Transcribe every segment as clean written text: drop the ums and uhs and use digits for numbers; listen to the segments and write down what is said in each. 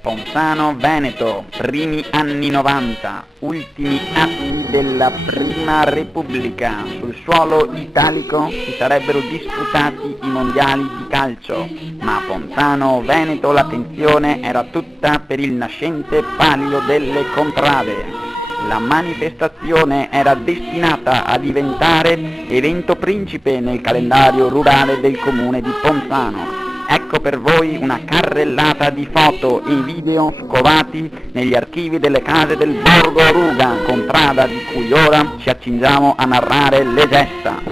Ponzano, Veneto, primi anni 90, ultimi atti della Prima Repubblica. Sul suolo italico si sarebbero disputati i mondiali di calcio, ma a Ponzano, Veneto, la tensione era tutta per il nascente Palio delle Contrade. La manifestazione era destinata a diventare evento principe nel calendario rurale del comune di Ponzano. Ecco per voi una carrellata di foto e video scovati negli archivi delle case del Borgo Ruga, contrada di cui ora ci accingiamo a narrare le gesta.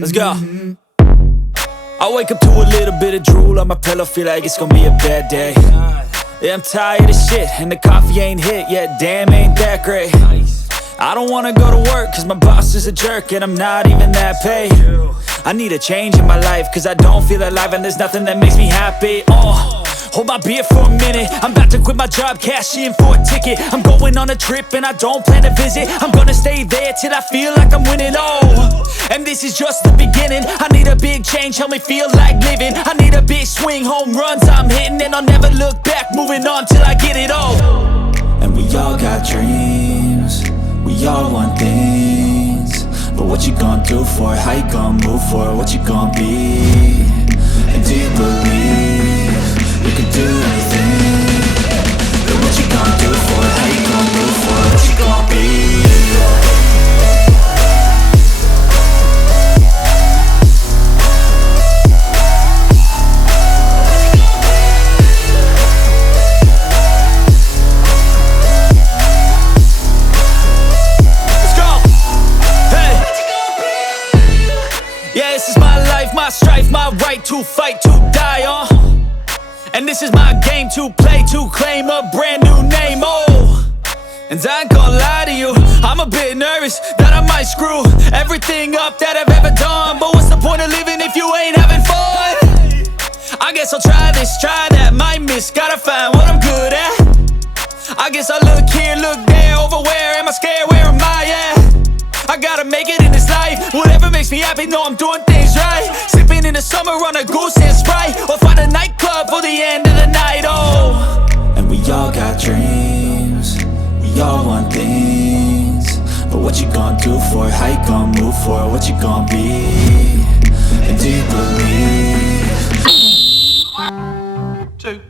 Let's go. I wake up to a little bit of drool on my pillow, feel like it's gonna be a bad day. Yeah, I'm tired of shit, and the coffee ain't hit yet, damn, ain't that great. I don't wanna go to work, cause my boss is a jerk, and I'm not even that paid. I need a change in my life, cause I don't feel alive, and there's nothing that makes me happy. Hold my beer for a minute, I'm about to quit my job, cash in for a ticket. I'm going on a trip, and I don't plan to visit. I'm gonna stay there till I feel like I'm winning, and this is just the beginning. I need a big change, help me feel like living. I need a big swing, home runs I'm hitting, and I'll never look back, moving on till I get it all. And we all got dreams, we all want things, but what you gonna do for it? How you gonna move for it? What you gonna be? And do you believe you can do anything? But what you gonna do for it? How you gonna move for it? What you gonna be? My strife, my right to fight, to die on. And this is my game to play, to claim a brand new name, And I ain't gonna lie to you, I'm a bit nervous that I might screw everything up that I've ever done. But what's the point of living if you ain't having fun? I guess I'll try this, try that, might miss, gotta find what I'm good at. I guess I look here, look there, over where am I scared, where am I at? I gotta make it in this life, whatever makes me happy, know I'm doing things right. Sipping in the summer on a goose and Sprite, or find a nightclub for the end of the night, And we all got dreams, we all want things, but what you gonna do for it? How you gonna move for it? What you gonna be? And do you believe? 1, 2.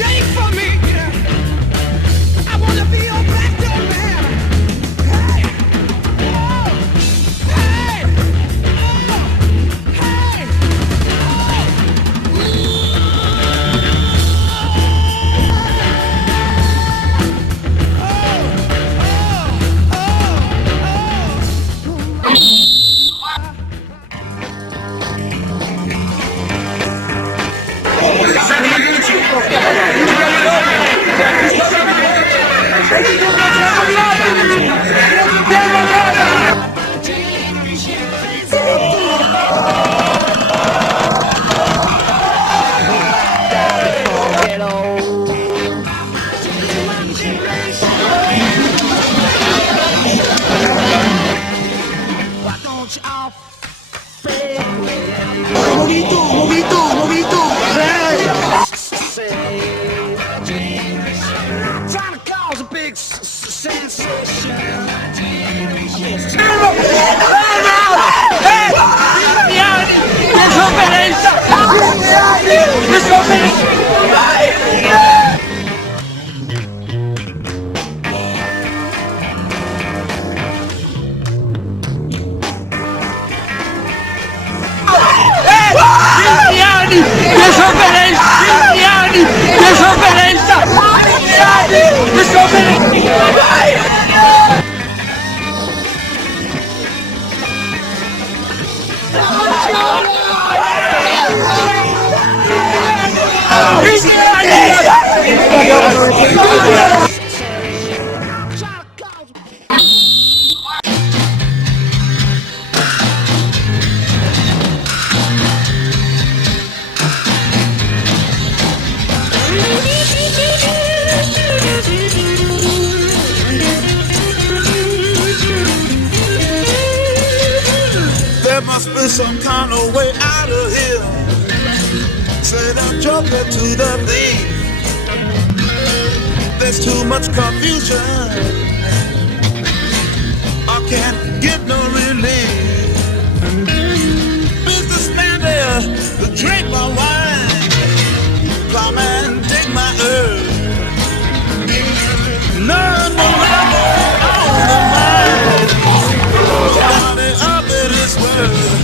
Shut There must be some kind of way out of here. Said I'm joker to the thief. There's too much confusion. I can't get no relief. Businessman there to drink my wine. Come and take my herb. None will ever own the mind. Starting up in this world.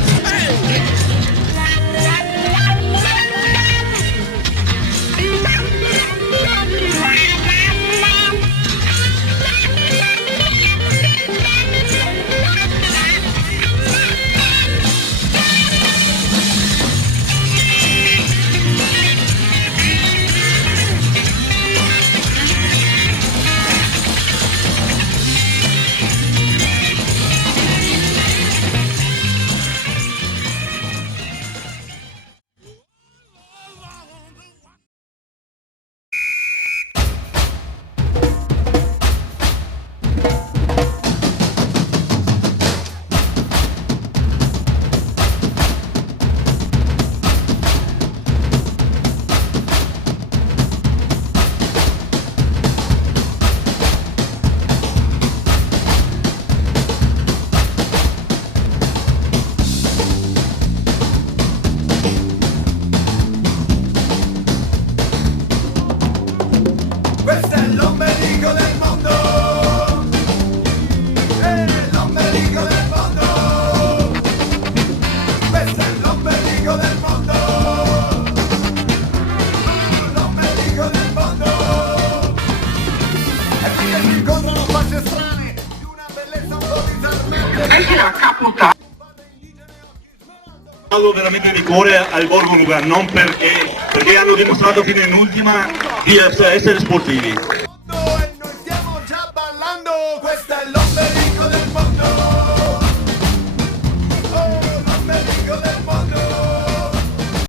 Questo è l'ombelico del mondo, l'ombelico del mondo, questo è l'ombelico del mondo, l'ombelico del mondo, e qui che si incontrano facce strane, di una bellezza un po' disarmante. Veramente di cuore al Borgo Nuga, non perché hanno dimostrato fino in ultima di essere sportivi.